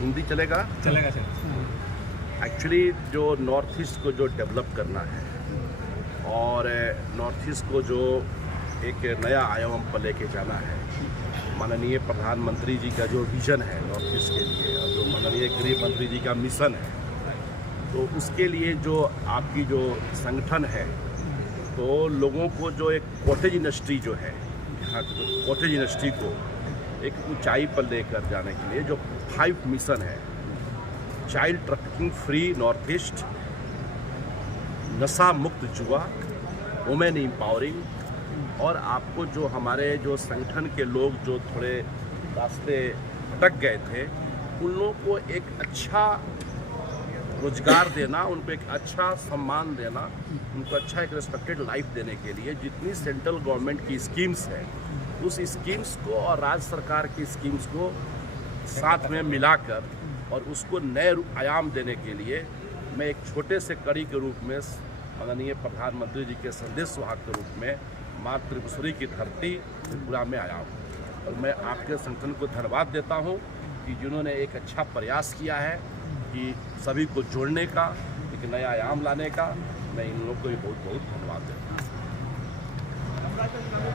हिंदी चलेगा चलेगा। एक्चुअली जो नॉर्थ ईस्ट को जो डेवलप करना है और नॉर्थ ईस्ट को जो एक नया आयाम पर लेके जाना है, माननीय प्रधानमंत्री जी का जो विज़न है नॉर्थ ईस्ट के लिए और जो माननीय गृह मंत्री जी का मिशन है, तो उसके लिए जो आपकी जो संगठन है, तो लोगों को जो एक कॉटेज इंडस्ट्री जो है, यहाँ की कॉटेज इंडस्ट्री को एक ऊंचाई पर लेकर जाने के लिए जो 5 मिशन है, child trafficking free north east, नशा मुक्त युवा, वुमेन एम्पावरिंग, और आपको जो हमारे जो संगठन के लोग जो थोड़े रास्ते भटक गए थे, उन लोगों को एक अच्छा रोजगार देना, उनको एक अच्छा सम्मान देना, उनको अच्छा एक रिस्पेक्टेड लाइफ देने के लिए जितनी सेंट्रल गवर्नमेंट की स्कीम्स है, उस स्कीम्स को और राज्य सरकार की स्कीम्स को साथ में मिलाकर और उसको नए आयाम देने के लिए मैं एक छोटे से कड़ी के रूप में माननीय प्रधानमंत्री जी के संदेश वाहक के रूप में माँ त्रिपुरी की धरती त्रिपुरा में आया हूँ। और मैं आपके संगठन को धन्यवाद देता हूँ कि जिन्होंने एक अच्छा प्रयास किया है कि सभी को जोड़ने का, एक नया आयाम लाने का। मैं इन लोगों को भी बहुत बहुत धन्यवाद देता हूँ।